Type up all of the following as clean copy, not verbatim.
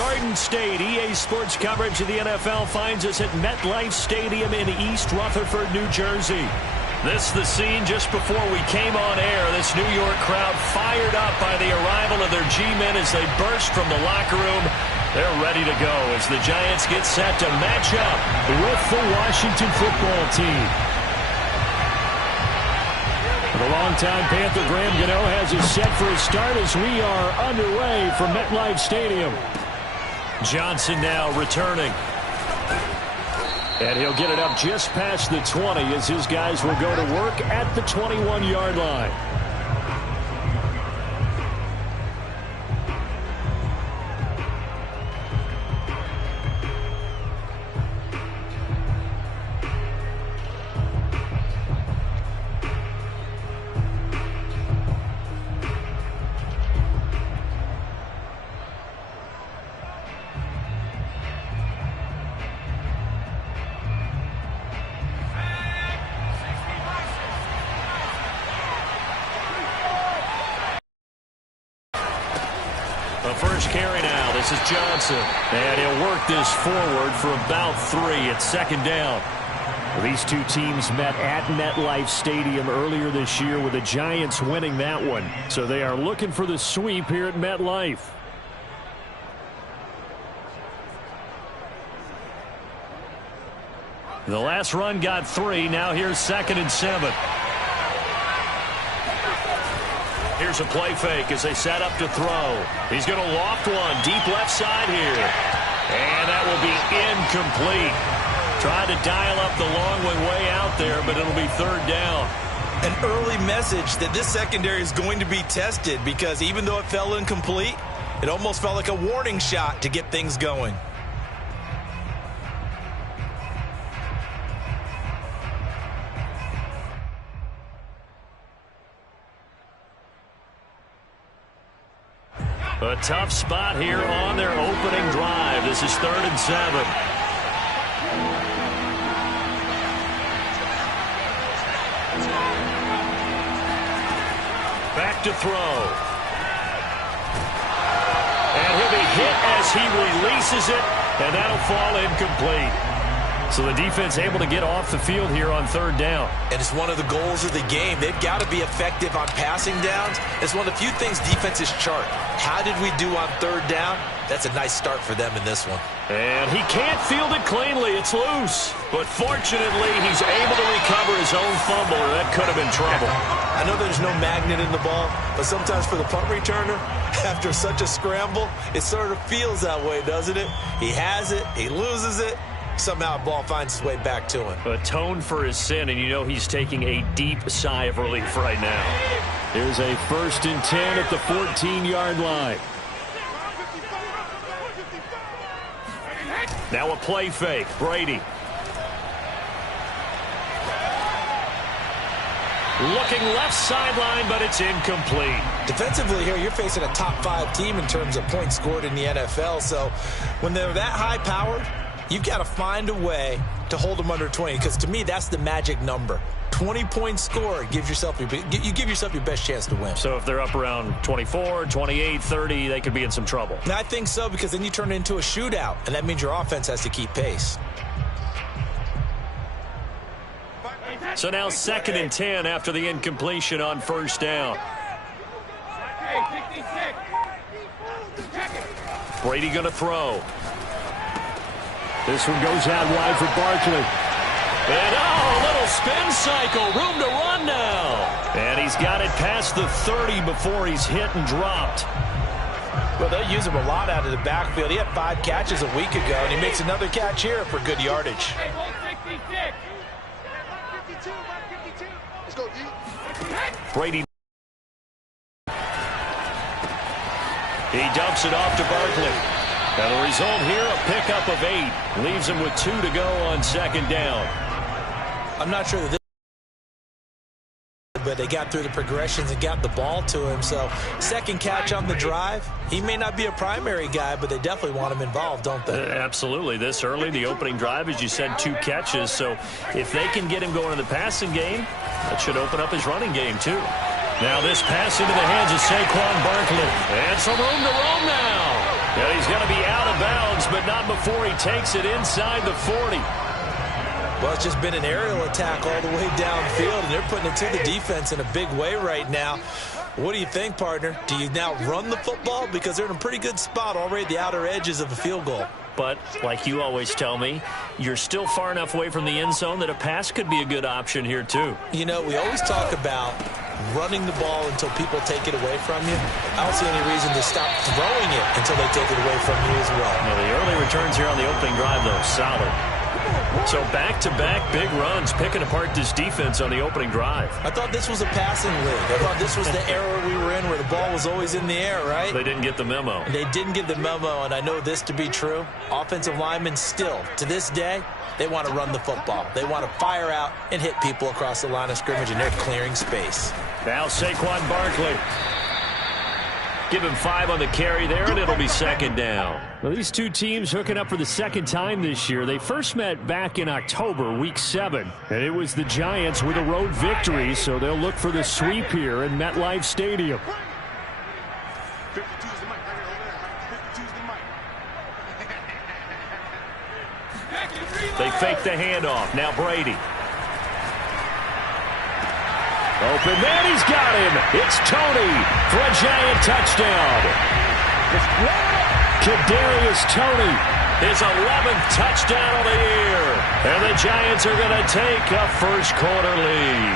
Garden State. EA Sports coverage of the NFL finds us at MetLife Stadium in East Rutherford, New Jersey. This the scene just before we came on air. This New York crowd fired up by the arrival of their G-men as they burst from the locker room. They're ready to go as the Giants get set to match up with the Washington football team. The longtime Panther Graham Gano has us set for a start as we are underway from MetLife Stadium. Johnson now returning. And he'll get it up just past the 20 as his guys will go to work at the 21-yard line. The first carry now. This is Johnson. And he'll work this forward for about 3. It's second down. These two teams met at MetLife Stadium earlier this year with the Giants winning that one. So they are looking for the sweep here at MetLife. The last run got 3. Now here's 2nd and 7. Here's a play fake as they set up to throw. He's going to loft one deep left side here. And that will be incomplete. Tried to dial up the long one way out there, but it'll be 3rd down. An early message that this secondary is going to be tested because even though it fell incomplete, it almost felt like a warning shot to get things going. A tough spot here on their opening drive. This is 3rd and 7. Back to throw. And he'll be hit as he releases it, and that'll fall incomplete. So the defense able to get off the field here on 3rd down. And it's one of the goals of the game. They've got to be effective on passing downs. It's one of the few things defenses chart. How did we do on 3rd down? That's a nice start for them in this one. And he can't field it cleanly. It's loose. But fortunately, he's able to recover his own fumble, or that could have been trouble. I know there's no magnet in the ball, but sometimes for the punt returner, after such a scramble, it sort of feels that way, doesn't it? He has it. He loses it. Somehow the ball finds its way back to him. Atone for his sin, and you know he's taking a deep sigh of relief right now. Here's a 1st and 10 at the 14-yard line. Now a play fake. Brady. Looking left sideline, but it's incomplete. Defensively here, you're facing a top 5 team in terms of points scored in the NFL. So when they're that high-powered, you've got to find a way to hold them under 20, because to me, that's the magic number. 20-point score gives yourself you give yourself your best chance to win. So if they're up around 24, 28, 30, they could be in some trouble. And I think so, because then you turn it into a shootout, and that means your offense has to keep pace. So now 2nd and 10 after the incompletion on 1st down. Brady going to throw. This one goes out wide for Barkley. And a little spin cycle. Room to run now. And he's got it past the 30 before he's hit and dropped. Well, they'll use him a lot out of the backfield. He had 5 catches a week ago, and he makes another catch here for good yardage. Brady. He dumps it off to Barkley. And the result here, a pickup of 8. Leaves him with 2 to go on 2nd down. I'm not sure that but they got through the progressions and got the ball to him. So 2nd catch on the drive. He may not be a primary guy, but they definitely want him involved, don't they? Absolutely. This early, the opening drive, as you said, 2 catches. So if they can get him going in the passing game, that should open up his running game too. Now this pass into the hands of Saquon Barkley. And some room to roam now. And he's going to be out of bounds, but not before he takes it inside the 40. Well, it's just been an aerial attack all the way downfield, and they're putting it to the defense in a big way right now. What do you think, partner? Do you now run the football? Because they're in a pretty good spot already at the outer edges of a field goal. But, like you always tell me, you're still far enough away from the end zone that a pass could be a good option here, too. You know, we always talk about running the ball until people take it away from you. I don't see any reason to stop throwing it until they take it away from you as well. Well, the early returns here on the opening drive, though, solid. So back-to-back big runs, picking apart this defense on the opening drive. I thought this was a passing league. I thought this was the era we were in where the ball was always in the air, right? They didn't get the memo. They didn't get the memo, and I know this to be true. Offensive linemen still, to this day, they want to run the football. They want to fire out and hit people across the line of scrimmage, and they're clearing space. Now Saquon Barkley. Give him 5 on the carry there, and it'll be second down. Well, these two teams hooking up for the second time this year. They first met back in October, Week 7, and it was the Giants with a road victory, so they'll look for the sweep here in MetLife Stadium. They fake the handoff. Now Brady. Open man, he's got him. It's Tony for a Giant touchdown. Kadarius Toney, his 11th touchdown of the year. And the Giants are going to take a first-quarter lead.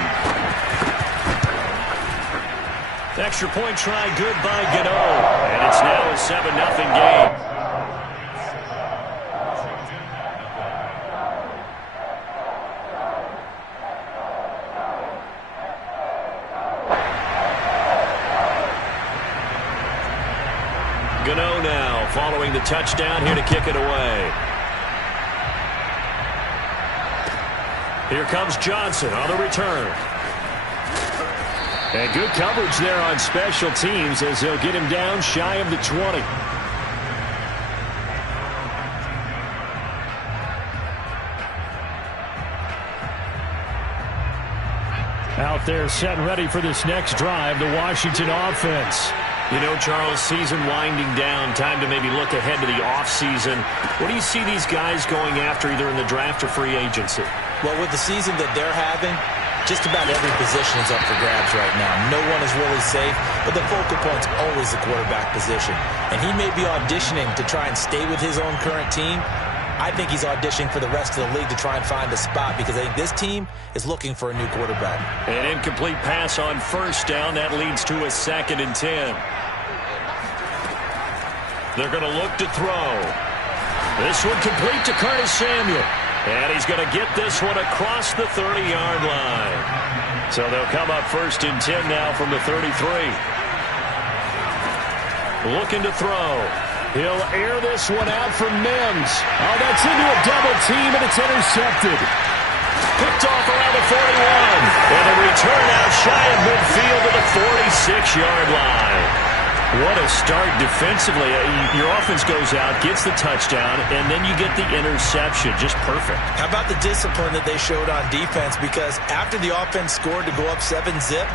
Extra point try good by Gano. And it's now a 7-0 game. Gano now following the touchdown here to kick it away. Here comes Johnson on the return. And good coverage there on special teams as they'll get him down shy of the 20. Out there set and ready for this next drive, the Washington offense. You know, Charles, season winding down, time to maybe look ahead to the offseason. What do you see these guys going after either in the draft or free agency? Well, with the season that they're having, just about every position is up for grabs right now. No one is really safe, but the focal point's always the quarterback position. And he may be auditioning to try and stay with his own current team. I think he's auditioning for the rest of the league to try and find a spot because I think this team is looking for a new quarterback. An incomplete pass on first down. That leads to a 2nd and 10. They're going to look to throw. This one complete to Curtis Samuel. And he's going to get this one across the 30-yard line. So they'll come up 1st and 10 now from the 33. Looking to throw. He'll air this one out for Mims. Oh, that's into a double team, and it's intercepted. Picked off around the 41. And a return out shy of midfield to the 46-yard line. What a start defensively. Your offense goes out, gets the touchdown, and then you get the interception. Just perfect. How about the discipline that they showed on defense? Because after the offense scored to go up 7-zip,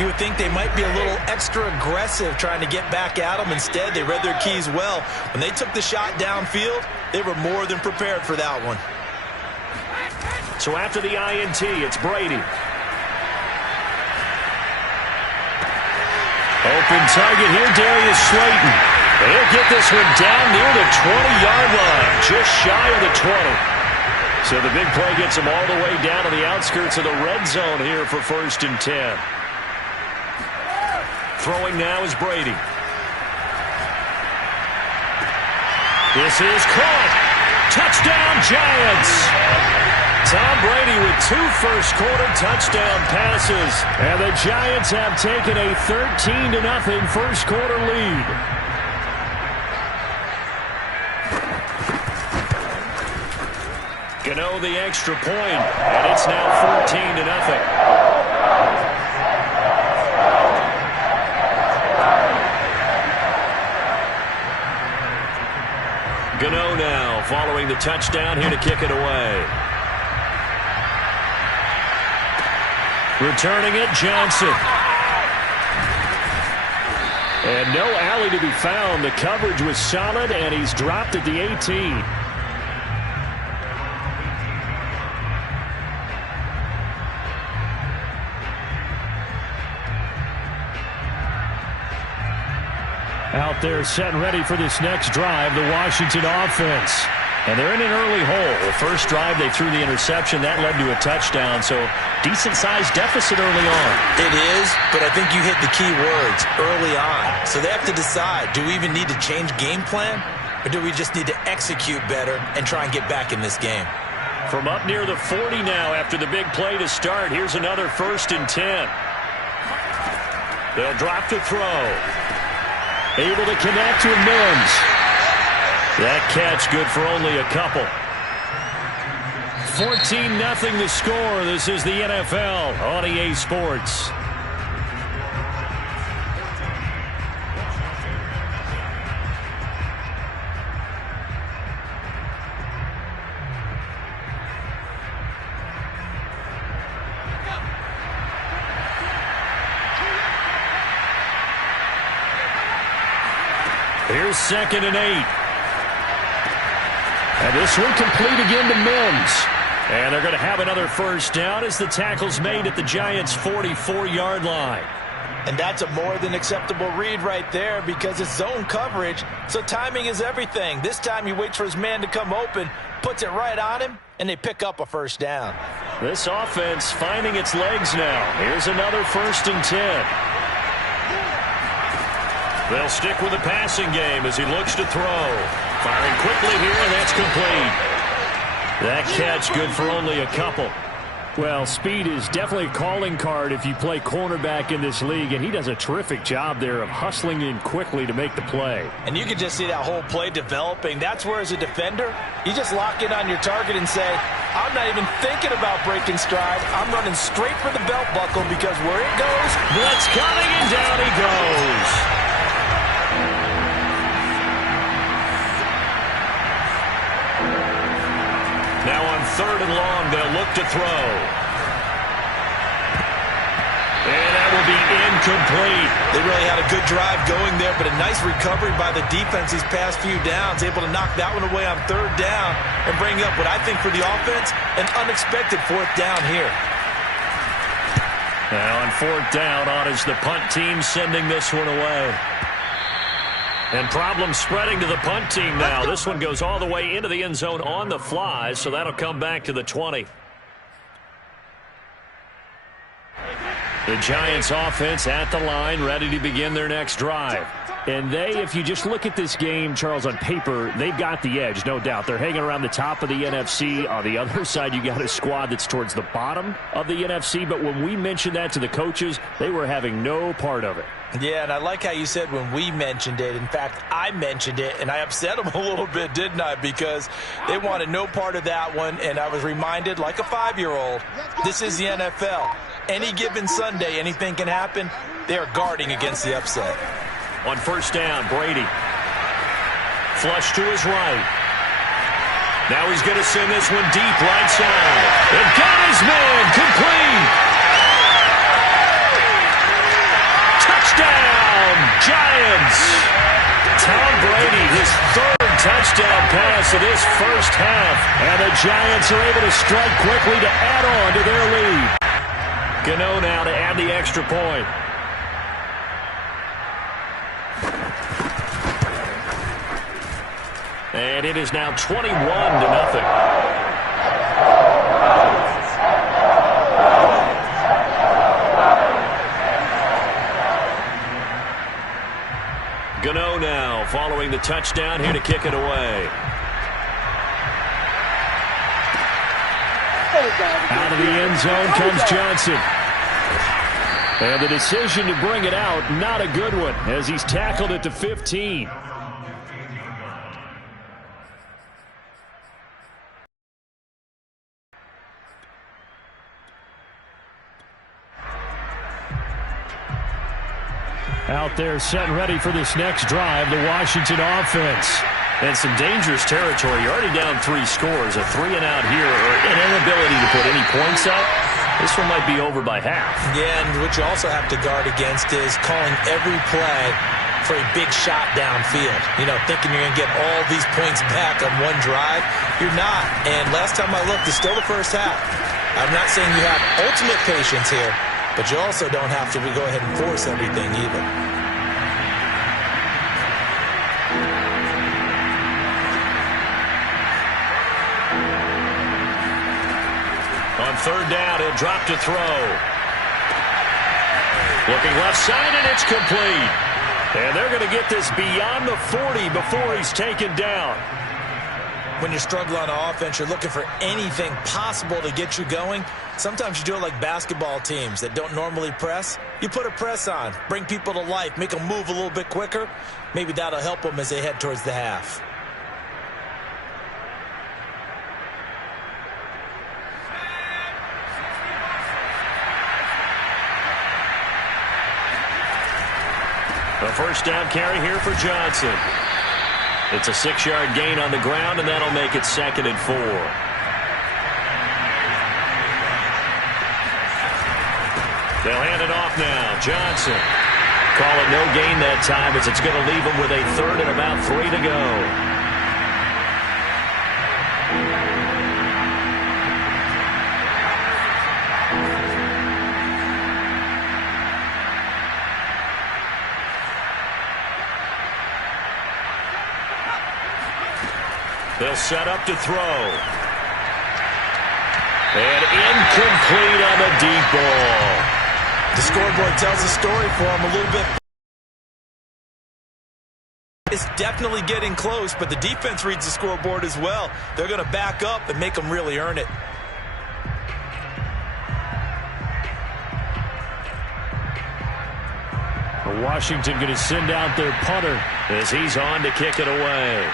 you would think they might be a little extra aggressive trying to get back at them. Instead, they read their keys well. When they took the shot downfield, they were more than prepared for that one. So after the INT, it's Brady. Open target here, Darius Slayton. They'll get this one down near the 20-yard line, just shy of the 20. So the big play gets them all the way down to the outskirts of the red zone here for 1st and 10. Throwing now is Brady. This is caught. Touchdown, Giants. Tom Brady with 2 first-quarter touchdown passes. And the Giants have taken a 13-0 first-quarter lead. Gano the extra point, and it's now 14-0. Gano now following the touchdown here to kick it away. Returning it, Johnson. And no alley to be found. The coverage was solid, and he's dropped at the 18. Out there set and ready for this next drive, the Washington offense. And they're in an early hole. The first drive, they threw the interception. That led to a touchdown, so decent-sized deficit early on. It is, but I think you hit the key words, early on. So they have to decide, do we even need to change game plan, or do we just need to execute better and try and get back in this game? From up near the 40 now after the big play to start, here's another 1st and 10. They'll drop to throw. Able to connect to Mims. That catch good for only a couple. 14-0 the score. This is the NFL on EA Sports. Here's 2nd and 8. And this one complete again to Mims. And they're going to have another first down as the tackle's made at the Giants' 44-yard line. And that's a more than acceptable read right there because it's zone coverage, so timing is everything. This time he waits for his man to come open, puts it right on him, and they pick up a first down. This offense finding its legs now. Here's another 1st and 10. They'll stick with the passing game as he looks to throw. Firing quickly here, and that's complete. That catch good for only a couple. Well, speed is definitely a calling card if you play cornerback in this league, and he does a terrific job there of hustling in quickly to make the play. And you can just see that whole play developing. That's where, as a defender, you just lock in on your target and say, I'm not even thinking about breaking stride. I'm running straight for the belt buckle because where it goes, blitz coming, and down he goes. Now on 3rd and long, they'll look to throw. And that will be incomplete. They really had a good drive going there, but a nice recovery by the defense these past few downs, able to knock that one away on 3rd down and bring up what I think for the offense, an unexpected 4th down here. Now on 4th down, on is the punt team sending this one away. And problems spreading to the punt team now. This one goes all the way into the end zone on the fly, so that'll come back to the 20. The Giants offense at the line, ready to begin their next drive. And they, if you just look at this game, Charles, on paper, they've got the edge, no doubt. They're hanging around the top of the NFC. On the other side, you got a squad that's towards the bottom of the NFC. But when we mentioned that to the coaches, they were having no part of it. Yeah, and I like how you said when we mentioned it. In fact, I mentioned it, and I upset them a little bit, didn't I? Because they wanted no part of that one, and I was reminded, like a 5-year-old, this is the NFL. Any given Sunday, anything can happen. They are guarding against the upset. On 1st down, Brady. Flush to his right. Now he's going to send this one deep right side. And got his man complete. Touchdown, Giants. Tom Brady, his 3rd touchdown pass of this first half. And the Giants are able to strike quickly to add on to their lead. Gano now to add the extra point. And it is now 21-0. Gano now following the touchdown here to kick it away. Out of the end zone comes Johnson. And the decision to bring it out, not a good one, as he's tackled at the 15. Out there set and ready for this next drive, the Washington offense. And some dangerous territory. You're already down 3 scores. A 3-and-out here, or an inability to put any points up. This one might be over by half. Yeah, and what you also have to guard against is calling every play for a big shot downfield. You know, thinking you're going to get all these points back on one drive. You're not. And last time I looked, it's still the first half. I'm not saying you have ultimate patience here, but you also don't have to go ahead and force everything either. On third down, he'll drop to throw. Looking left side, and it's complete. And they're going to get this beyond the 40 before he's taken down. When you struggle on offense, you're looking for anything possible to get you going. Sometimes you do it like basketball teams that don't normally press. You put a press on, bring people to life, make them move a little bit quicker. Maybe that'll help them as they head towards the half. A first down carry here for Johnson. It's a 6-yard gain on the ground, and that'll make it 2nd and 4. They'll hand it off now. Johnson. Call it no gain that time as it's going to leave him with a 3rd and about 3 to go. They'll set up to throw. And incomplete on the deep ball. The scoreboard tells a story for him a little bit. It's definitely getting close, but the defense reads the scoreboard as well. They're going to back up and make them really earn it. Washington going to send out their punter as he's on to kick it away.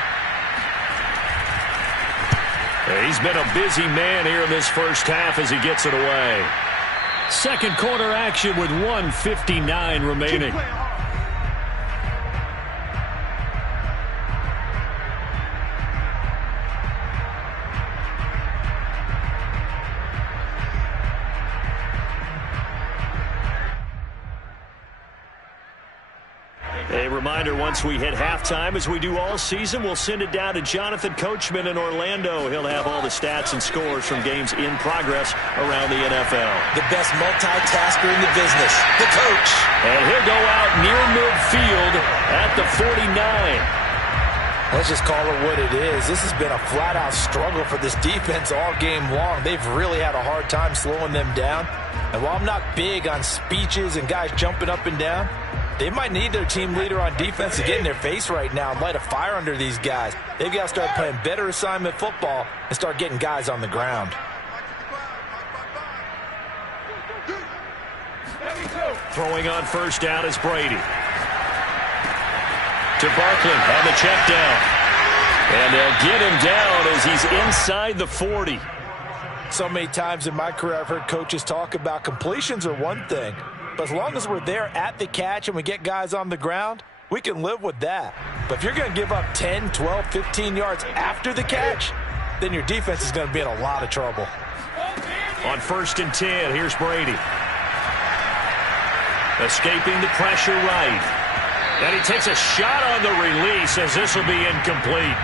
He's been a busy man here in this first half as he gets it away. Second quarter action with 1:59 remaining. A reminder, once we hit halftime, as we do all season, we'll send it down to Jonathan Coachman in Orlando. He'll have all the stats and scores from games in progress around the NFL. The best multitasker in the business, the coach. And he'll go out near midfield at the 49. Let's just call it what it is. This has been a flat-out struggle for this defense all game long. They've really had a hard time slowing them down. And while I'm not big on speeches and guys jumping up and down, they might need their team leader on defense to get in their face right now and light a fire under these guys. They've got to start playing better assignment football and start getting guys on the ground. Throwing on first down is Brady. To Barkley on the check down. And they'll get him down as he's inside the 40. So many times in my career I've heard coaches talk about completions are one thing. But as long as we're there at the catch and we get guys on the ground, we can live with that. But if you're going to give up 10, 12, 15 yards after the catch, then your defense is going to be in a lot of trouble. On 1st and 10, here's Brady. Escaping the pressure right. And he takes a shot on the release as this will be incomplete.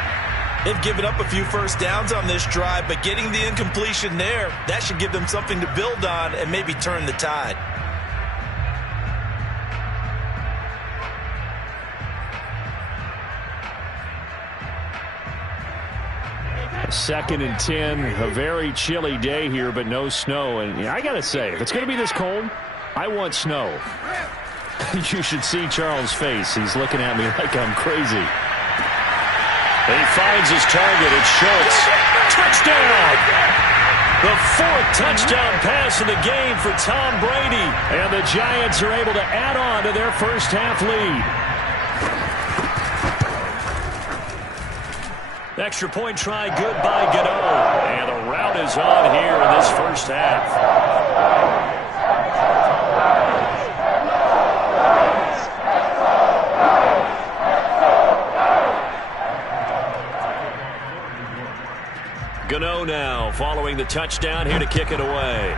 They've given up a few first downs on this drive, but getting the incompletion there, that should give them something to build on and maybe turn the tide. Second and 10, a very chilly day here, but no snow. And I got to say, if it's going to be this cold, I want snow. You should see Charles' face. He's looking at me like I'm crazy. He finds his target. It's Schultz. Touchdown! The 4th touchdown pass of the game for Tom Brady. And the Giants are able to add on to their first half lead. Extra point try good by Gano. And the route is on here in this first half. Gano now following the touchdown here to kick it away.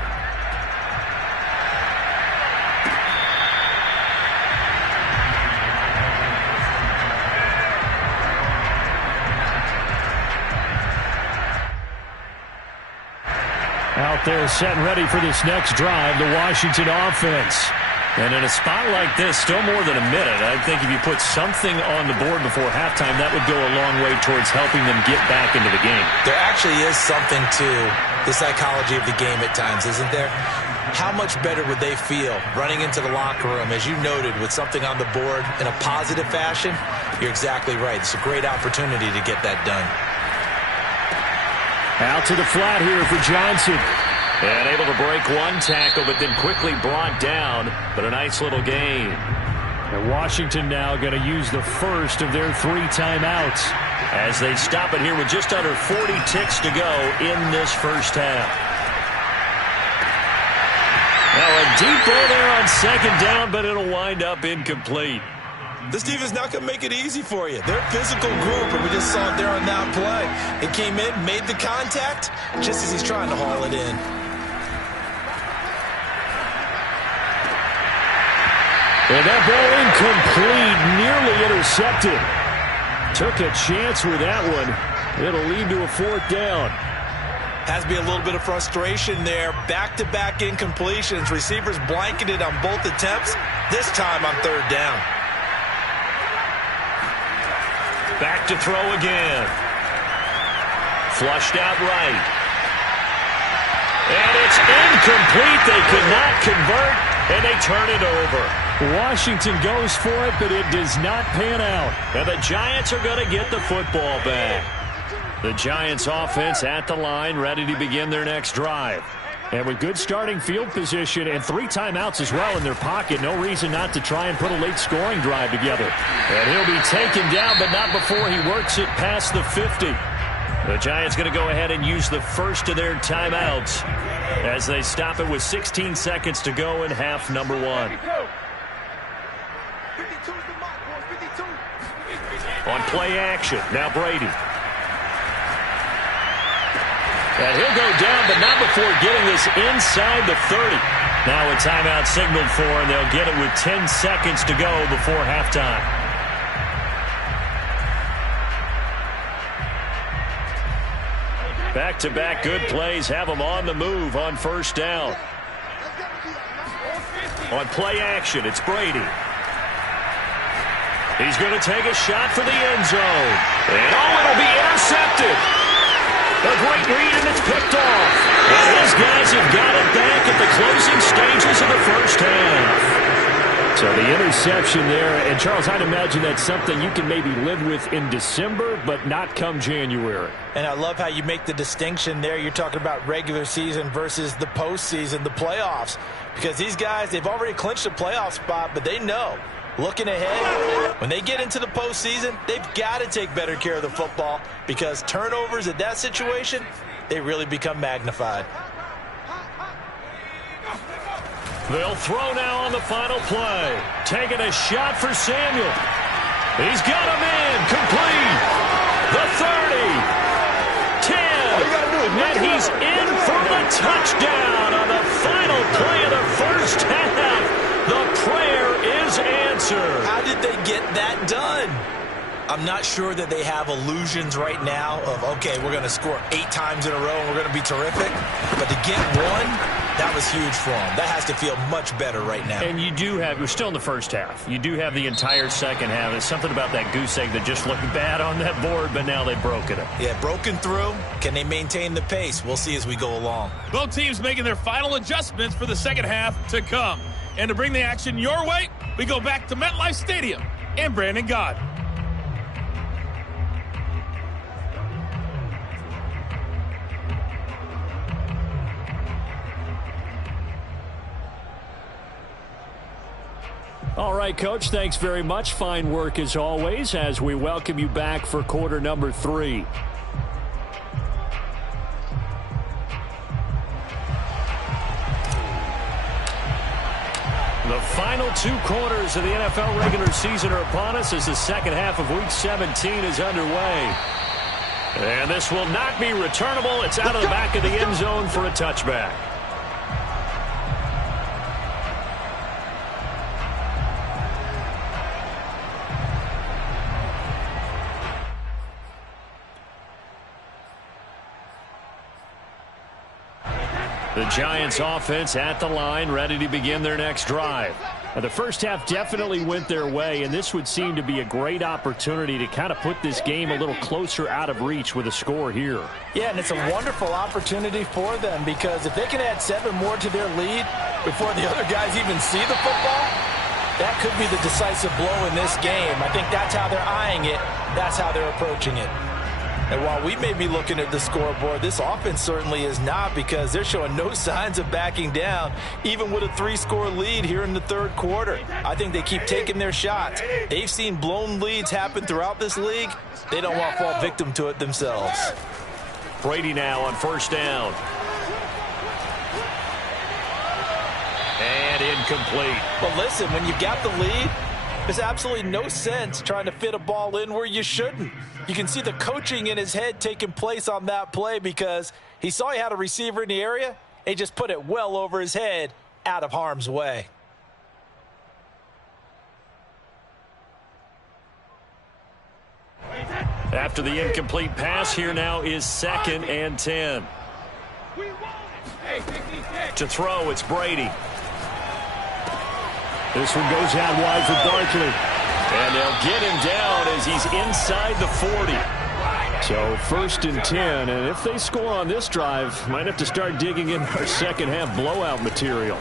Out there setting ready for this next drive, the Washington offense. And in a spot like this, still more than a minute, I think if you put something on the board before halftime, that would go a long way towards helping them get back into the game. There actually is something to the psychology of the game at times, isn't there? How much better would they feel running into the locker room, as you noted, with something on the board in a positive fashion? You're exactly right. It's a great opportunity to get that done. Out to the flat here for Johnson. And able to break one tackle, but then quickly brought down. But a nice little gain. And Washington now going to use the first of their 3 timeouts as they stop it here with just under 40 ticks to go in this first half. Now a deep ball there on second down, but it'll wind up incomplete. This defense not going to make it easy for you. They're a physical group, and we just saw it there on that play. It came in, made the contact, just as he's trying to haul it in. And that ball incomplete, nearly intercepted. Took a chance with that one. It'll lead to a 4th down. Has to be a little bit of frustration there. Back-to-back incompletions. Receivers blanketed on both attempts. This time on 3rd down. Back to throw again. Flushed out right. And it's incomplete. They could not convert, and they turn it over. Washington goes for it, but it does not pan out. And the Giants are going to get the football back. The Giants offense at the line, ready to begin their next drive. And with good starting field position and 3 timeouts as well in their pocket, no reason not to try and put a late scoring drive together. And he'll be taken down, but not before he works it past the 50. The Giants going to go ahead and use the first of their timeouts as they stop it with 16 seconds to go in half number 1. On play action, now Brady. And he'll go down, but not before getting this inside the 30. Now a timeout signaled for, and they'll get it with 10 seconds to go before halftime. Back-to-back good plays have them on the move on 1st down. On play action, it's Brady. He's going to take a shot for the end zone. And it'll be intercepted. A great read, and it's picked off. And his guys have got it back at the closing stages of the first half. So the interception there, and Charles, I'd imagine that's something you can maybe live with in December, but not come January. And I love how you make the distinction there. You're talking about regular season versus the postseason, the playoffs. Because these guys, they've already clinched a playoff spot, but they know, looking ahead, when they get into the postseason, they've got to take better care of the football because turnovers at that situation, they really become magnified. They'll throw now on the final play. Taking a shot for Samuel. He's got him in. Complete. The 30. 10. And he's in for the touchdown on the final play of the first half. The prayer is answered. How did they get that done? I'm not sure that they have illusions right now of, okay, we're going to score 8 times in a row and we're going to be terrific. But to get one, that was huge for them. That has to feel much better right now. And you do have, we're still in the first half. You do have the entire second half. There's something about that goose egg that just looked bad on that board, but now they've broken it. Yeah, broken through. Can they maintain the pace? We'll see as we go along. Both teams making their final adjustments for the second half to come. And to bring the action your way, we go back to MetLife Stadium and Brandon Gott. All right, Coach, thanks very much. Fine work as always as we welcome you back for quarter number 3. The final 2 quarters of the NFL regular season are upon us as the second half of Week 17 is underway. And this will not be returnable. It's out of the back of the end zone for a touchback. The Giants offense at the line, ready to begin their next drive. Now, the first half definitely went their way, and this would seem to be a great opportunity to kind of put this game a little closer out of reach with a score here. Yeah, and it's a wonderful opportunity for them because if they can add 7 more to their lead before the other guys even see the football, that could be the decisive blow in this game. I think that's how they're eyeing it. That's how they're approaching it. And while we may be looking at the scoreboard, this offense certainly is not because they're showing no signs of backing down, even with a 3-score lead here in the third quarter. I think they keep taking their shots. They've seen blown leads happen throughout this league. They don't want to fall victim to it themselves. Brady now on first down. And incomplete. But listen, when you've got the lead, there's absolutely no sense trying to fit a ball in where you shouldn't. You can see the coaching in his head taking place on that play because he saw he had a receiver in the area. He just put it well over his head out of harm's way. After the incomplete pass, here now is 2nd and 10. To throw, it's Brady. This one goes out wide for Barkley. And they'll get him down as he's inside the 40. So 1st and 10, and if they score on this drive, might have to start digging in our second half blowout material.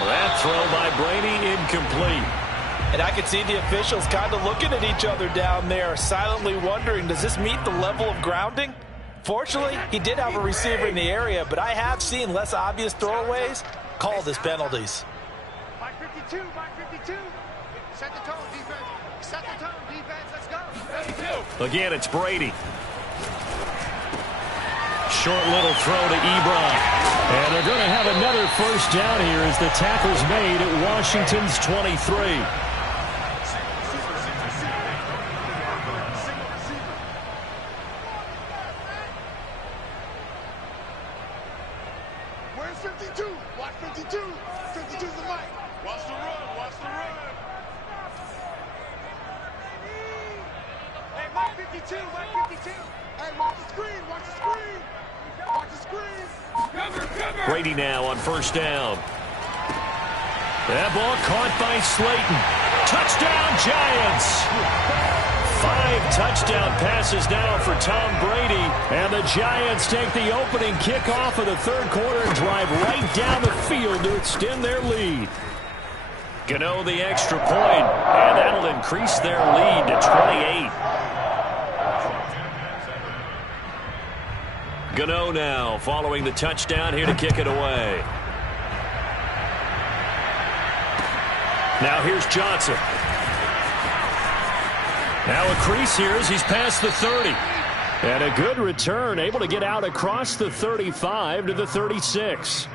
That throw by Brady incomplete. And I could see the officials kind of looking at each other down there, silently wondering, does this meet the level of grounding? Fortunately, he did have a receiver in the area, but I have seen less obvious throwaways called as penalties. By 52, by 52. Set the tone, defense. Set the tone, defense. Let's go. 52. Again, it's Brady. Short little throw to Ebron. And they're going to have another first down here as the tackle's made at Washington's 23. Where's 52? Watch 52. 52's the mic. Watch the run. Watch the run. Hey, Mike 52. Mike 52. Hey, watch the screen. Watch the screen. Watch the screen. Cover, cover. Brady now on first down. That ball caught by Slayton. Touchdown, Giants. 5 touchdown passes now for Tom Brady. And the Giants take the opening kickoff of the third quarter and drive right down the field to extend their lead. Gano the extra point, and that'll increase their lead to 28. Gano now following the touchdown here to kick it away. Now here's Johnson. Now a crease here as he's past the 30. And a good return, able to get out across the 35 to the 36.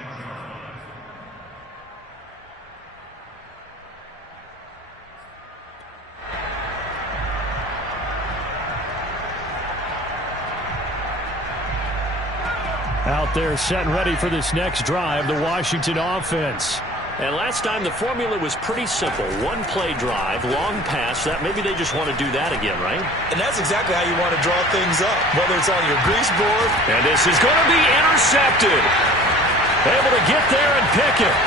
Out there set and ready for this next drive, the Washington offense. And last time the formula was pretty simple. 1-play drive, long pass. That maybe they just want to do that again, right? And that's exactly how you want to draw things up, whether it's on your grease board. And this is going to be intercepted. Able to get there and pick it.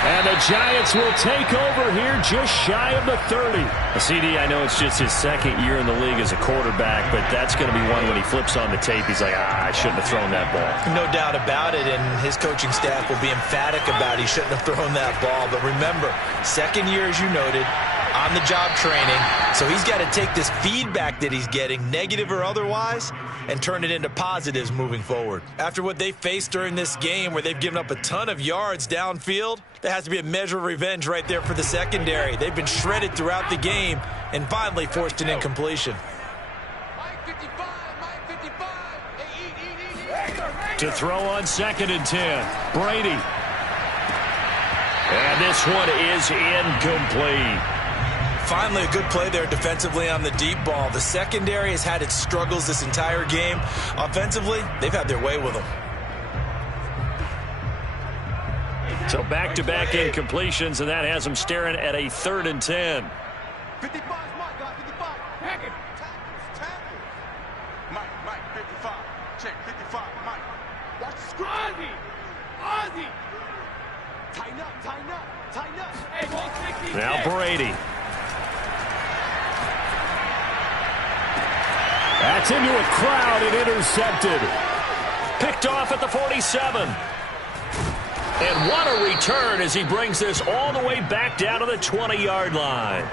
And the Giants will take over here just shy of the 30. CD, I know it's just his second year in the league as a quarterback, but that's going to be one when he flips on the tape. He's like, I shouldn't have thrown that ball. No doubt about it, and his coaching staff will be emphatic about he shouldn't have thrown that ball. But remember, second year, as you noted, on-the-job training. So he's got to take this feedback that he's getting, negative or otherwise, and turn it into positives moving forward. After what they faced during this game where they've given up a ton of yards downfield, there has to be a measure of revenge right there for the secondary. They've been shredded throughout the game and finally forced an incompletion. To throw on 2nd and 10, Brady. And this one is incomplete. Finally, a good play there defensively on the deep ball. The secondary has had its struggles this entire game. Offensively, they've had their way with them. So back-to-back incompletions, and that has them staring at a 3rd and 10. 55, my God, 55. check, 55, Mike. Watch the screen. Ozzy. Tighten up, tighten up, tighten up. Hey, now Brady. That's into a crowd and intercepted. Picked off at the 47. And what a return as he brings this all the way back down to the 20-yard line.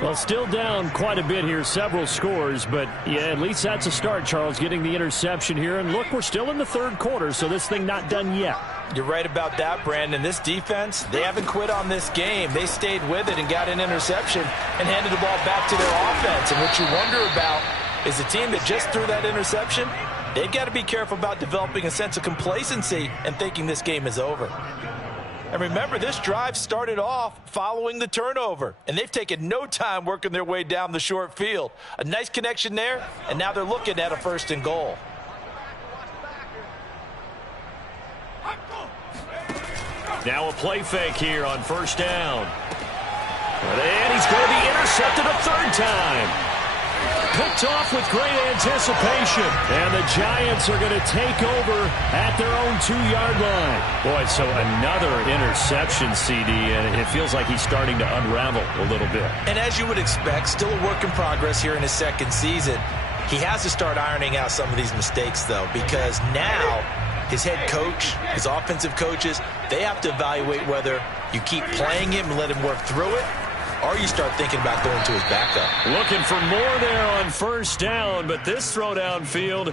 Well, still down quite a bit here, several scores, but yeah, at least that's a start, Charles, getting the interception here. And look, we're still in the third quarter, so this thing not done yet. You're right about that, Brandon. This defense, they haven't quit on this game. They stayed with it and got an interception and handed the ball back to their offense. And what you wonder about is a team that just threw that interception, they've got to be careful about developing a sense of complacency and thinking this game is over. And remember, this drive started off following the turnover, and they've taken no time working their way down the short field. A nice connection there, and now they're looking at a 1st and goal. Now a play fake here on 1st down. And he's going to be intercepted a 3rd time. Picked off with great anticipation. And the Giants are going to take over at their own 2-yard line. Boy, so another interception, CD, and it feels like he's starting to unravel a little bit. And as you would expect, still a work in progress here in his 2nd season. He has to start ironing out some of these mistakes, though, because now his head coach, his offensive coaches, they have to evaluate whether you keep playing him and let him work through it, or you start thinking about going to his backup. Looking for more there on 1st down, but this throw downfield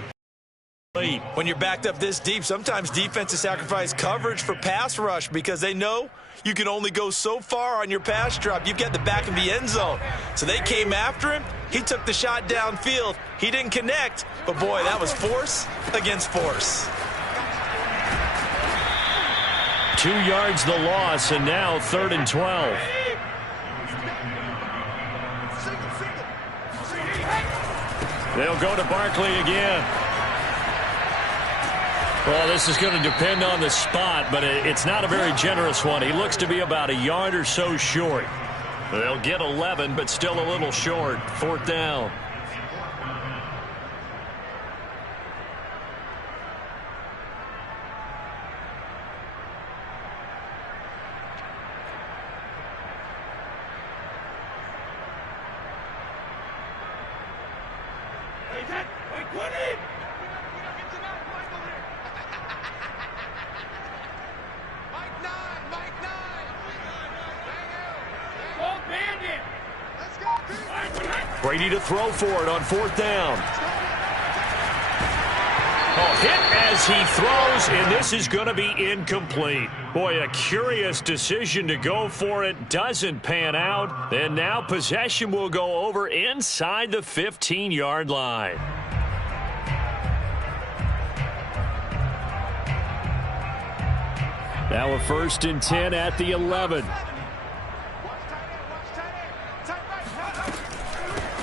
late. When you're backed up this deep, sometimes defenses sacrifice coverage for pass rush because they know you can only go so far on your pass drop. You've got the back of the end zone. So they came after him. He took the shot downfield. He didn't connect, but boy, that was force against force. 2 yards the loss, and now 3rd and 12. They'll go to Barkley again. Well, this is going to depend on the spot, but it's not a very generous one. He looks to be about a yard or so short. They'll get 11, but still a little short. 4th down. Brady to throw for it on 4th down. Oh, hit as he throws, and this is going to be incomplete. Boy, a curious decision to go for it. Doesn't pan out. And now possession will go over inside the 15-yard line. Now a 1st and 10 at the 11.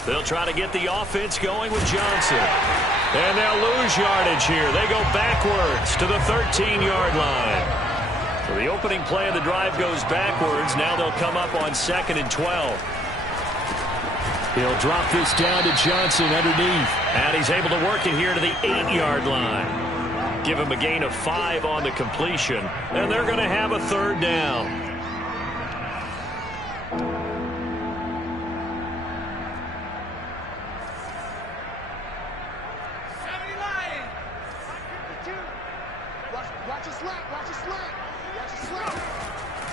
They'll try to get the offense going with Johnson. And they'll lose yardage here. They go backwards to the 13-yard line. So the opening play of the drive goes backwards. Now they'll come up on 2nd and 12. He'll drop this down to Johnson underneath. And he's able to work it here to the 8-yard line. Give him a gain of 5 on the completion. And they're going to have a 3rd down.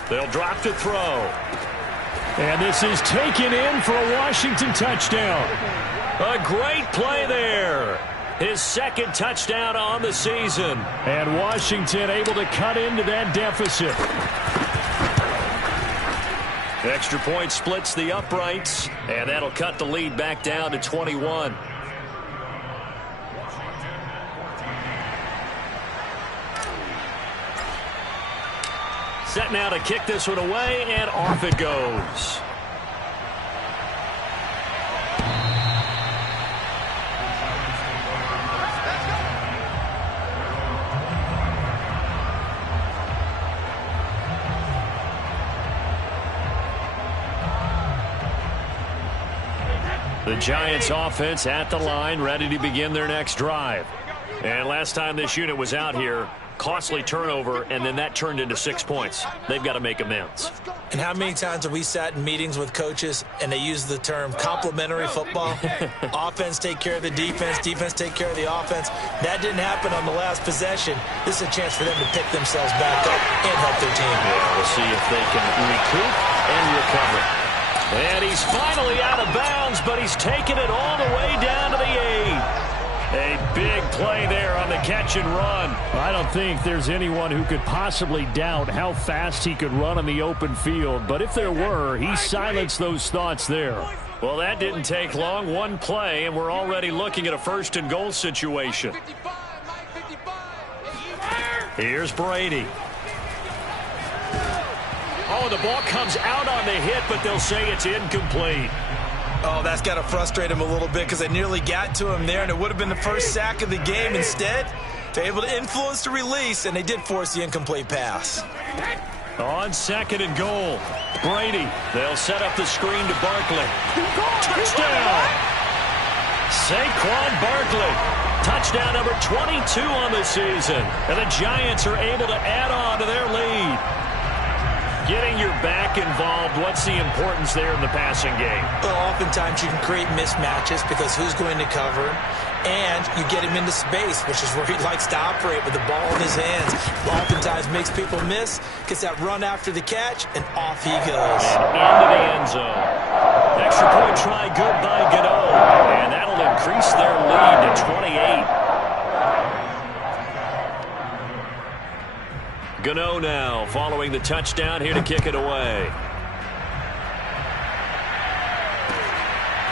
They'll drop to throw. And this is taken in for a Washington touchdown. A great play there. His 2nd touchdown on the season. And Washington able to cut into that deficit. Extra point splits the uprights. And that'll cut the lead back down to 21. Set now to kick this one away, and off it goes. The Giants offense at the line, ready to begin their next drive. And last time this unit was out here, costly turnover, and then that turned into 6 points. They've got to make amends. And how many times have we sat in meetings with coaches and they use the term complementary football? Offense take care of the defense, defense take care of the offense. That didn't happen on the last possession. This is a chance for them to pick themselves back up and help their team. Yeah, we'll see if they can recoup and recover. And he's finally out of bounds, but he's taken it all the way down to the 8. A big play there on the catch and run. I don't think there's anyone who could possibly doubt how fast he could run on the open field. But if there were, he silenced those thoughts there. Well, that didn't take long. One play, and we're already looking at a first and goal situation. Here's Brady. Oh, the ball comes out on the hit, but they'll say it's incomplete. Oh, that's got to frustrate him a little bit because they nearly got to him there, and it would have been the first sack of the game. Instead, they're able to influence the release, and they did force the incomplete pass. On second and goal, Brady. They'll set up the screen to Barkley. Touchdown! Saquon Barkley. Touchdown number 22 on the season. And the Giants are able to add on to their lead. Getting your back involved, what's the importance there in the passing game? Well, oftentimes you can create mismatches because who's going to cover him, and you get him into space, which is where he likes to operate with the ball in his hands. Oftentimes makes people miss, gets that run after the catch, and off he goes. And into the end zone. Extra point try good by Gano, and that'll increase their lead to 28. Gano now following the touchdown here to kick it away.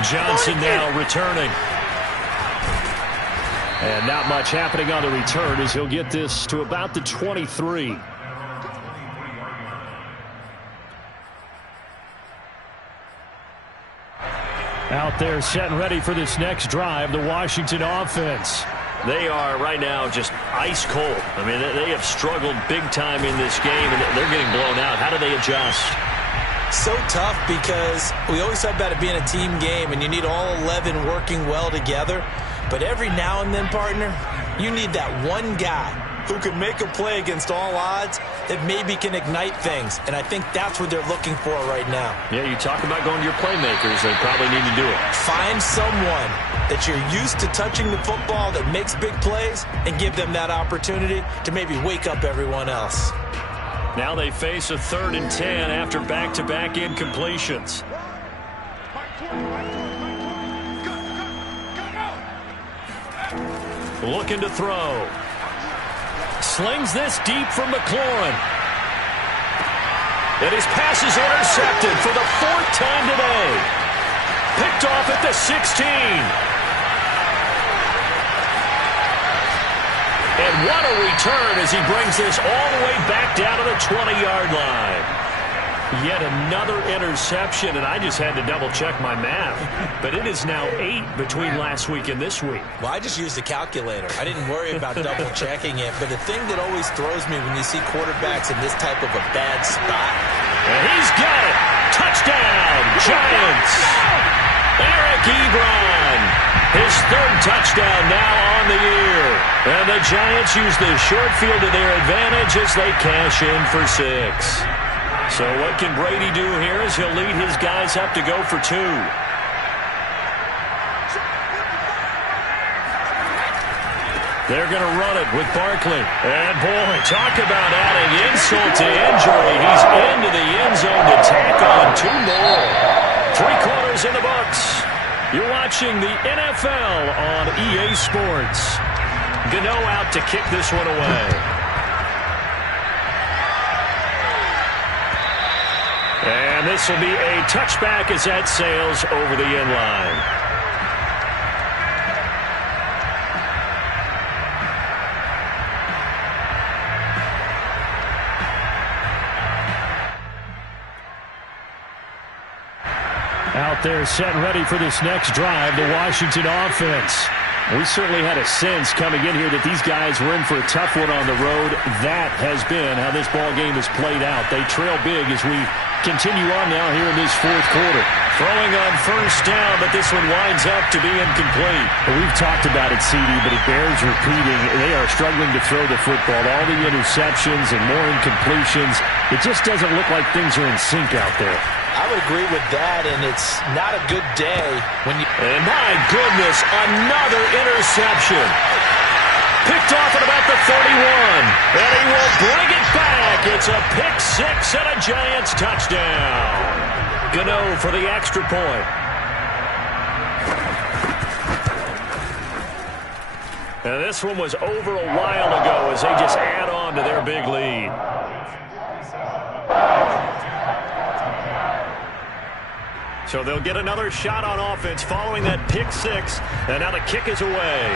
Johnson now returning. And not much happening on the return as he'll get this to about the 23. Out there set and ready for this next drive, the Washington offense. They are right now just ice cold. I mean, they have struggled big time in this game, and they're getting blown out. How do they adjust? So tough because we always talk about it being a team game, and you need all 11 working well together. But every now and then, partner, you need that one guy who can make a play against all odds that maybe can ignite things. And I think that's what they're looking for right now. Yeah, you talk about going to your playmakers. They probably need to do it. Find someone that you're used to touching the football that makes big plays and give them that opportunity to maybe wake up everyone else. Now they face a 3rd and 10 after back-to-back incompletions. Looking to throw. Slings this deep from McLaurin. And his pass is intercepted for the 4th time today. Picked off at the 16. And what a return as he brings this all the way back down to the 20-yard line. Yet another interception, and I just had to double-check my math. But it is now 8 between last week and this week. Well, I just used a calculator. I didn't worry about double-checking it. But the thing that always throws me when you see quarterbacks in this type of a bad spot. And he's got it. Touchdown, Giants. Eric Ebron. His 3rd touchdown now on the year. And the Giants use the short field to their advantage as they cash in for 6. So what can Brady do here as he'll lead his guys up to go for 2. They're going to run it with Barkley. And boy, talk about adding insult to injury. He's into the end zone to tack on 2 more. 3 quarters in the books. You're watching the NFL on EA Sports. Gano out to kick this one away. And this will be a touchback as that sails over the end line. Out there set and ready for this next drive, the Washington offense. We certainly had a sense coming in here that these guys were in for a tough one on the road. That has been how this ball game has played out. They trail big as we continue on now here in this fourth quarter. Throwing on first down, but this one winds up to be incomplete. Well, we've talked about it, CD, but it bears repeating. They are struggling to throw the football. All the interceptions and more incompletions. It just doesn't look like things are in sync out there. I would agree with that, and it's not a good day when you... And my goodness, another interception. Picked off at about the 31. And he will bring it back. It's a pick six and a Giants touchdown. Gano for the extra point. And this one was over a while ago as they just add on to their big lead. So they'll get another shot on offense following that pick six. And now the kick is away.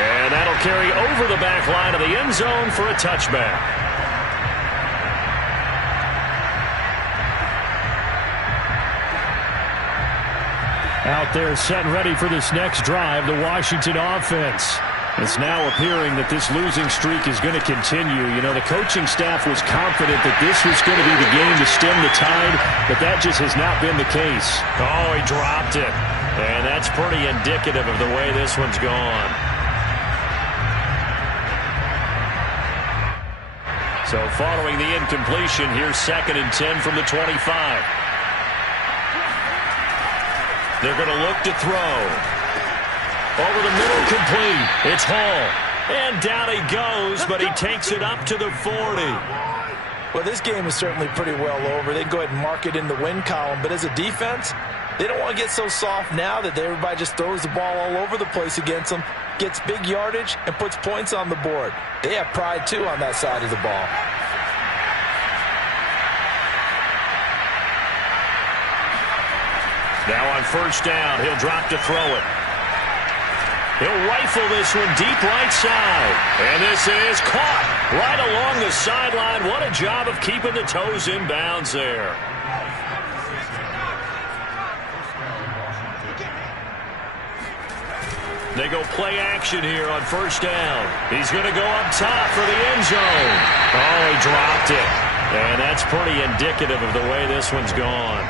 And that'll carry over the back line of the end zone for a touchback. Out there set and ready for this next drive, the Washington offense. It's now appearing that this losing streak is going to continue. You know, the coaching staff was confident that this was going to be the game to stem the tide, but that just has not been the case. Oh, he dropped it. And that's pretty indicative of the way this one's gone. So following the incompletion, here's 2nd and 10 from the 25. They're going to look to throw. Over the middle, complete. It's Hall. And down he goes, but he takes it up to the 40. Well, this game is certainly pretty well over. They can go ahead and mark it in the win column. But as a defense, they don't want to get so soft now that everybody just throws the ball all over the place against them, gets big yardage, and puts points on the board. They have pride, too, on that side of the ball. Now on first down, he'll drop to throw it. He'll rifle this one deep right side. And this is caught right along the sideline. What a job of keeping the toes in bounds there. They go play action here on first down. He's going to go up top for the end zone. Oh, he dropped it. And that's pretty indicative of the way this one's gone.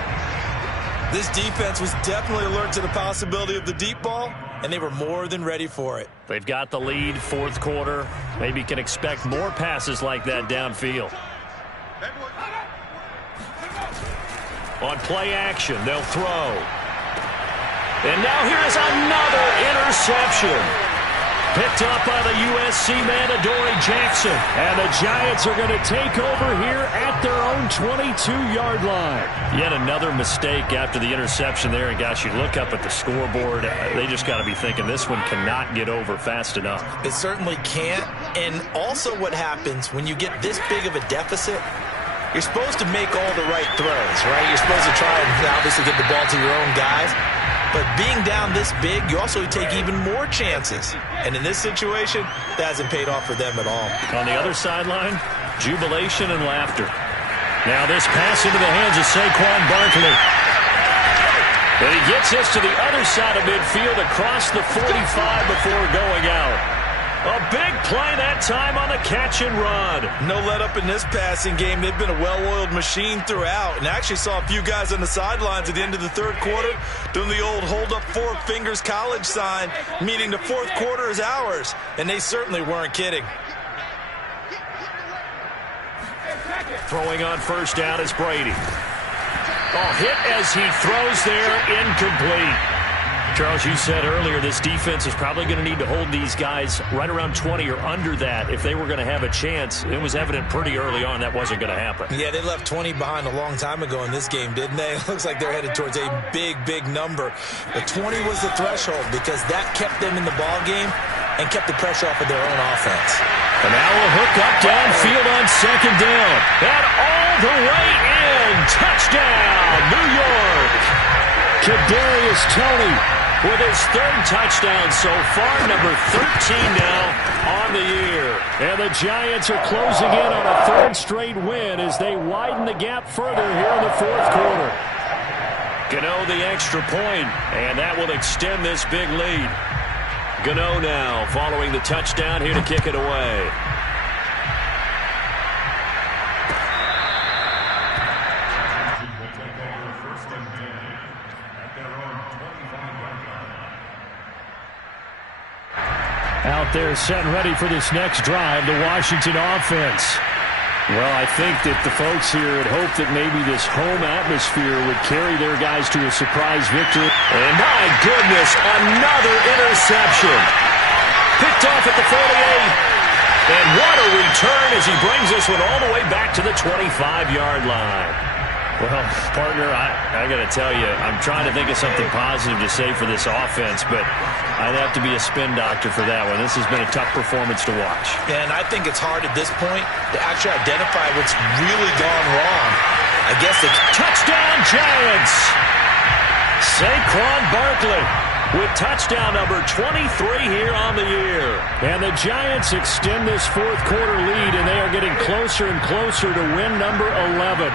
This defense was definitely alert to the possibility of the deep ball, and they were more than ready for it. They've got the lead, fourth quarter. Maybe can expect more passes like that downfield. On play action, they'll throw. And now here is another interception. Picked up by the USC man, Adoree Jackson. And the Giants are going to take over here at their own 22-yard line. Yet another mistake after the interception there. And, gosh, you look up at the scoreboard. They just got to be thinking this one cannot get over fast enough. It certainly can't. And also what happens when you get this big of a deficit, you're supposed to make all the right throws, right? You're supposed to try and obviously get the ball to your own guys. But being down this big, you also take even more chances. And in this situation, that hasn't paid off for them at all. On the other sideline, jubilation and laughter. Now this pass into the hands of Saquon Barkley. And he gets this to the other side of midfield across the 45 before going out. A big play that time on the catch and run. No let up in this passing game. They've been a well-oiled machine throughout. And I actually saw a few guys on the sidelines at the end of the third quarter doing the old hold up 4 fingers college sign, meaning the fourth quarter is ours. And they certainly weren't kidding. Throwing on first down is Brady. Oh, hit as he throws there, incomplete. Charles, you said earlier this defense is probably going to need to hold these guys right around 20 or under that if they were going to have a chance. It was evident pretty early on that wasn't going to happen. Yeah, they left 20 behind a long time ago in this game, didn't they? It looks like they're headed towards a big, big number. But 20 was the threshold because that kept them in the ball game and kept the pressure off of their own offense. And now a hook up downfield on second down. And all the way in. Touchdown, New York. Kadarius Toney with his 3rd touchdown so far, number 13 now on the year. And the Giants are closing in on a 3rd straight win as they widen the gap further here in the 4th quarter. Gano the extra point, and that will extend this big lead. Gano now following the touchdown here to kick it away. Out there set and ready for this next drive, the Washington offense. Well, I think that the folks here had hoped that maybe this home atmosphere would carry their guys to a surprise victory. And my goodness, another interception. Picked off at the 48. And what a return as he brings this one all the way back to the 25-yard line. Well, partner, I got to tell you, I'm trying to think of something positive to say for this offense, but I'd have to be a spin doctor for that one. This has been a tough performance to watch. And I think it's hard at this point to actually identify what's really gone wrong. I guess it's touchdown Giants. Saquon Barkley with touchdown number 23 here on the year. And the Giants extend this fourth quarter lead, and they are getting closer and closer to win number 11.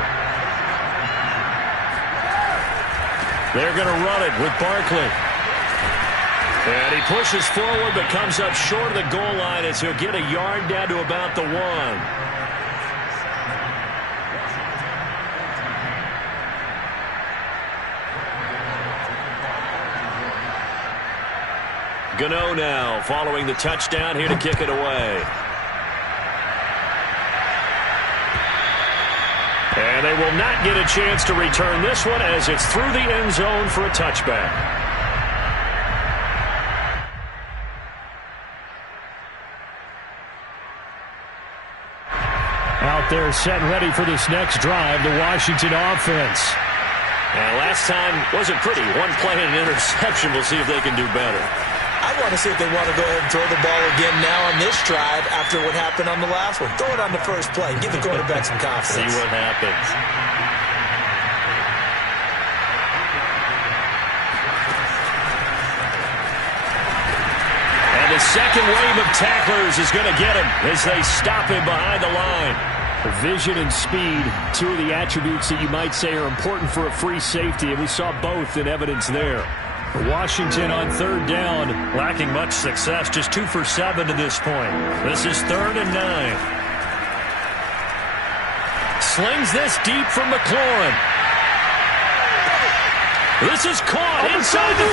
They're going to run it with Barkley. And he pushes forward but comes up short of the goal line as he'll get a yard down to about the 1. Gano now following the touchdown here to kick it away. And they will not get a chance to return this one as it's through the end zone for a touchback. Out there set and ready for this next drive, the Washington offense. And last time wasn't pretty. One play and an interception. We'll see if they can do better. I want to see if they want to go ahead and throw the ball again now on this drive after what happened on the last one. Throw it on the first play. Give the quarterback some confidence. See what happens. And the second wave of tacklers is going to get him as they stop him behind the line. Vision and speed, two of the attributes that you might say are important for a free safety, and we saw both in evidence there. Washington on third down, lacking much success, just 2 for 7 to this point. This is 3rd and 9. Slings this deep from McLaurin. This is caught inside the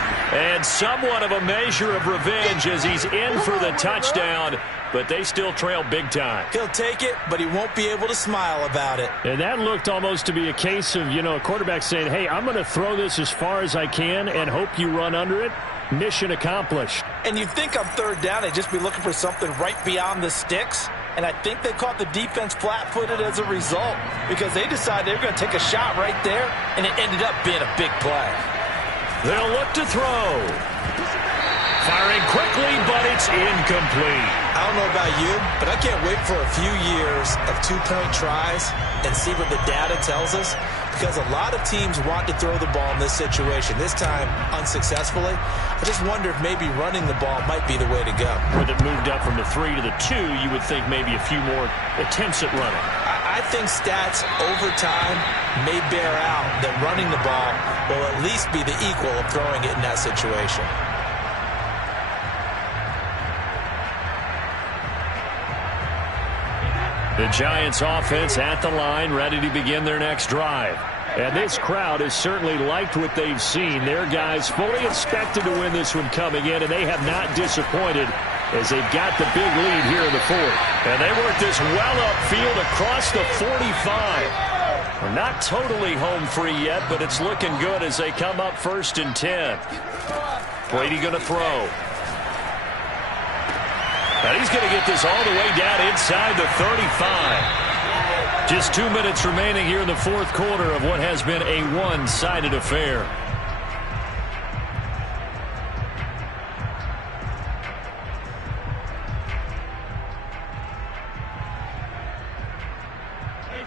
15. And somewhat of a measure of revenge as he's in for the touchdown, but they still trail big time. He'll take it, but he won't be able to smile about it. And that looked almost to be a case of, a quarterback saying, hey, I'm going to throw this as far as I can and hope you run under it. Mission accomplished. And you'd think on third down they'd just be looking for something right beyond the sticks. And I think they caught the defense flat-footed as a result because they decided they were going to take a shot right there, and it ended up being a big play. They'll look to throw. Firing quickly, but it's incomplete. I don't know about you, but I can't wait for a few years of two-point tries and see what the data tells us, because a lot of teams want to throw the ball in this situation, this time unsuccessfully. I just wonder if maybe running the ball might be the way to go. With it moved up from the 3 to the 2, you would think maybe a few more attempts at running. I think stats over time may bear out that running the ball will at least be the equal of throwing it in that situation. The Giants offense at the line, ready to begin their next drive. And this crowd has certainly liked what they've seen. Their guys fully expected to win this one coming in, and they have not disappointed as they've got the big lead here in the 4th. And they work this well upfield across the 45. We're not totally home free yet, but it's looking good as they come up 1st and 10. Brady going to throw. And he's going to get this all the way down inside the 35. Just 2 minutes remaining here in the 4th quarter of what has been a one-sided affair.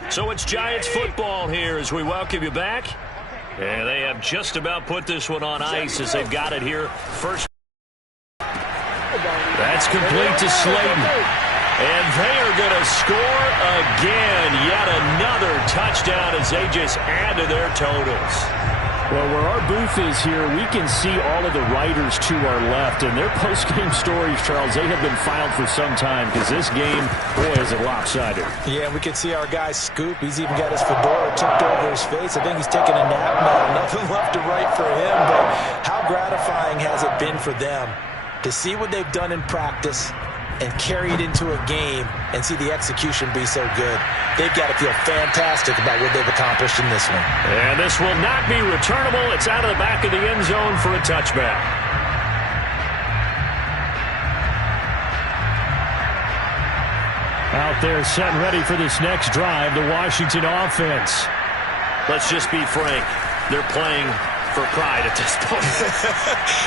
So it's Giants football here as we welcome you back. And they have just about put this one on ice as they've got it here. First. That's complete to Slayton. And they are going to score again. Yet another touchdown as they just add to their totals. Well, where our booth is here, we can see all of the writers to our left. And their post-game stories, Charles, they have been filed for some time because this game, boy, is it lopsided. Yeah, we can see our guy Scoop. He's even got his fedora tucked over his face. I think he's taking a nap now. Nothing left to write for him. But how gratifying has it been for them to see what they've done in practice and carry it into a game and see the execution be so good. They've got to feel fantastic about what they've accomplished in this one. And this will not be returnable. It's out of the back of the end zone for a touchback. Out there set and ready for this next drive, the Washington offense. Let's just be frank. They're playing for pride at this point.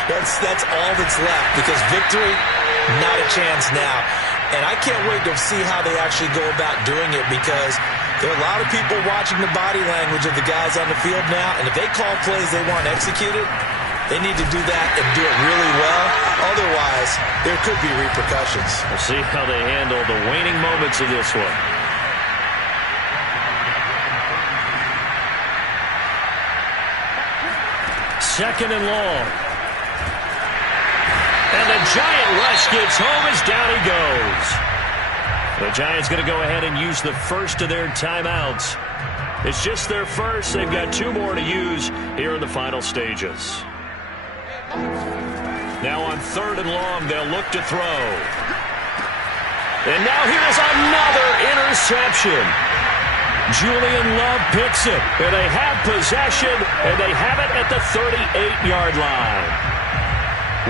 That's all that's left because victory, not a chance now. And I can't wait to see how they actually go about doing it because there are a lot of people watching the body language of the guys on the field now. And if they call plays they want executed, they need to do that and do it really well. Otherwise, there could be repercussions. We'll see how they handle the waning moments of this one. Second and long. And the Giant rush gets home as down he goes. The Giants going to go ahead and use the first of their timeouts. It's just their first. They've got 2 more to use here in the final stages. Now on 3rd and long, they'll look to throw. And now here's another interception. Julian Love picks it, and they have possession, and they have it at the 38-yard line.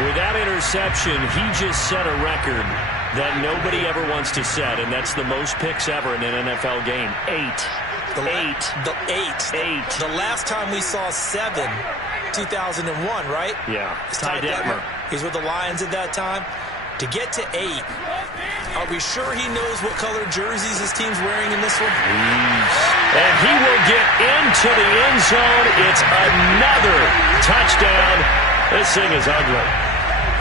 With that interception, he just set a record that nobody ever wants to set, and that's the most picks ever in an NFL game. 8. The last time we saw 7, 2001, right? Yeah. Ty Detmer. He's with the Lions at that time. To get to 8, are we sure he knows what color jerseys his team's wearing in this one? And he will get into the end zone. It's another touchdown. This thing is ugly.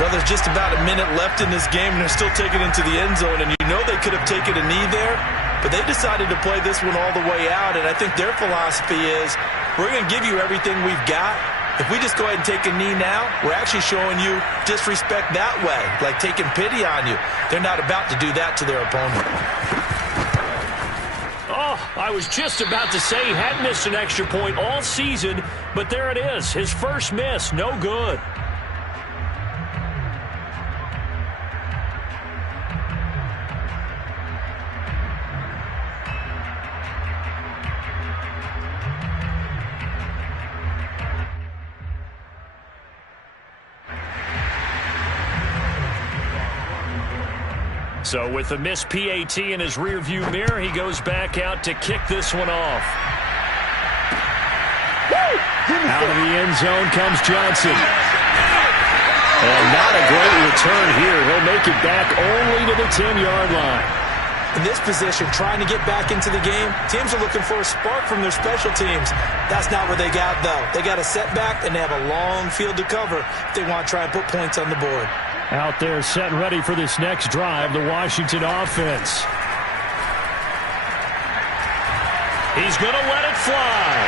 Well, there's just about a minute left in this game, and they're still taking it into the end zone. And you know they could have taken a knee there, but they decided to play this one all the way out. And I think their philosophy is, we're going to give you everything we've got. If we just go ahead and take a knee now, we're actually showing you disrespect that way, like taking pity on you. They're not about to do that to their opponent. Oh, I was just about to say he hadn't missed an extra point all season, but there it is. His first miss, no good. So with a missed PAT in his rearview mirror, he goes back out to kick this one off. Out of the end zone comes Johnson. And not a great return here. He'll make it back only to the 10-yard line. In this position, trying to get back into the game, teams are looking for a spark from their special teams. That's not what they got, though. They got a setback, and they have a long field to cover if they want to try and put points on the board. Out there set and ready for this next drive, the Washington offense. He's going to let it fly.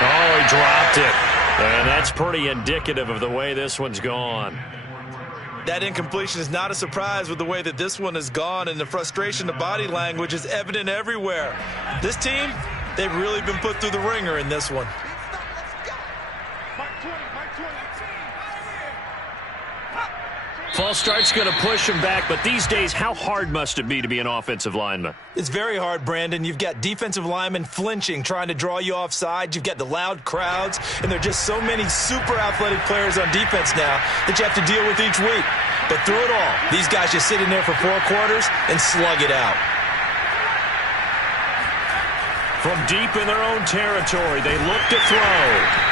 Oh, he dropped it. And that's pretty indicative of the way this one's gone. That incompletion is not a surprise with the way that this one has gone, and the frustration, the body language is evident everywhere. This team, they've really been put through the ringer in this one. False start's going to push him back, but these days, how hard must it be to be an offensive lineman? It's very hard, Brandon. You've got defensive linemen flinching, trying to draw you off side. You've got the loud crowds, and there are just so many super athletic players on defense now that you have to deal with each week. But through it all, these guys just sit in there for 4 quarters and slug it out. From deep in their own territory, they look to throw,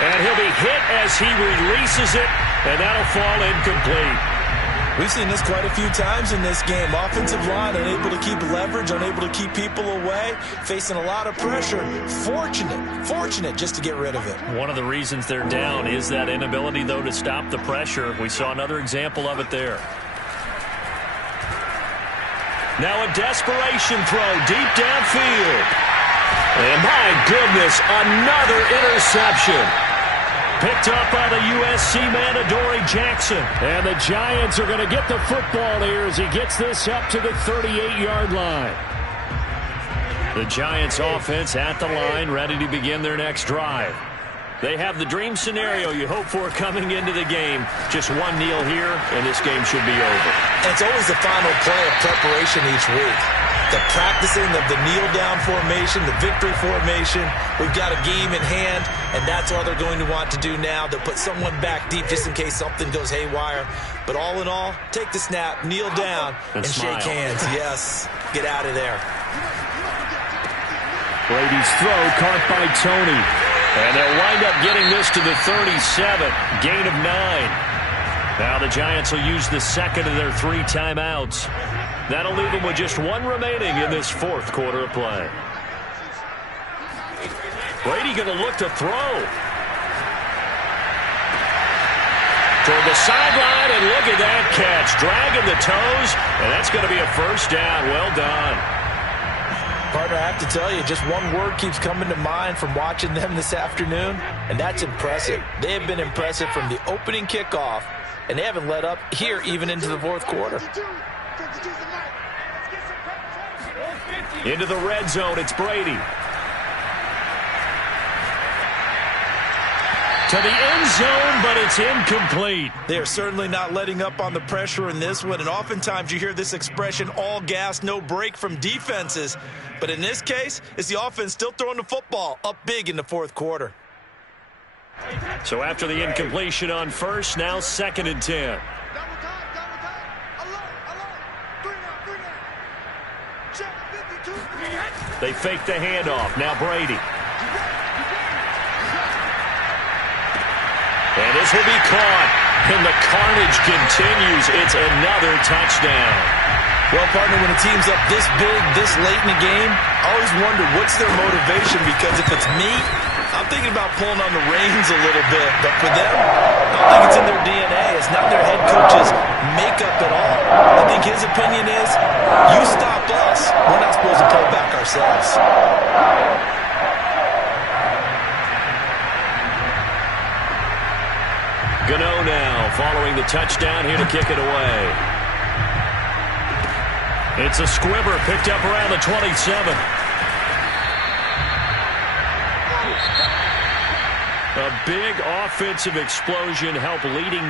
and he'll be hit as he releases it, and that'll fall incomplete. We've seen this quite a few times in this game. Offensive line unable to keep leverage, unable to keep people away, facing a lot of pressure. Fortunate just to get rid of it. One of the reasons they're down is that inability, though, to stop the pressure. We saw another example of it there. Now a desperation throw deep downfield. And my goodness, another interception. Picked up by the USC man, Adoree Jackson. And the Giants are going to get the football here as he gets this up to the 38-yard line. The Giants offense at the line, ready to begin their next drive. They have the dream scenario you hope for coming into the game. Just one kneel here, and this game should be over. And it's always the final play of preparation each week. The practicing of the kneel-down formation, the victory formation. We've got a game in hand, and that's all they're going to want to do now. They'll put someone back deep just in case something goes haywire. But all in all, take the snap, kneel down, and shake hands. Yes, get out of there. Brady's throw caught by Tony. And they'll wind up getting this to the 37, gain of 9. Now the Giants will use the second of their 3 timeouts. That'll leave them with just 1 remaining in this 4th quarter of play. Brady going to look to throw. Toward the sideline, and look at that catch. Dragging the toes, and that's going to be a first down. Well done. Partner, I have to tell you, just one word keeps coming to mind from watching them this afternoon, and that's impressive. They have been impressive from the opening kickoff, and they haven't let up here even into the 4th quarter. Into the red zone, it's Brady. To the end zone, but it's incomplete. They are certainly not letting up on the pressure in this one, and oftentimes you hear this expression, all gas, no break from defenses. But in this case, it's the offense still throwing the football up big in the 4th quarter. So after the incompletion on first, now 2nd and 10. They fake the handoff. Now Brady. And this will be caught. And the carnage continues. It's another touchdown. Well, partner, when a team's up this big, this late in the game, I always wonder what's their motivation, because if it's me, I'm thinking about pulling on the reins a little bit. But for them, I don't think it's in their DNA. It's not their head coach's makeup at all. I think his opinion is, you stop us, we're not supposed to pull back ourselves. Gano now following the touchdown here to kick it away. It's a squibber picked up around the 27. A big offensive explosion helped leading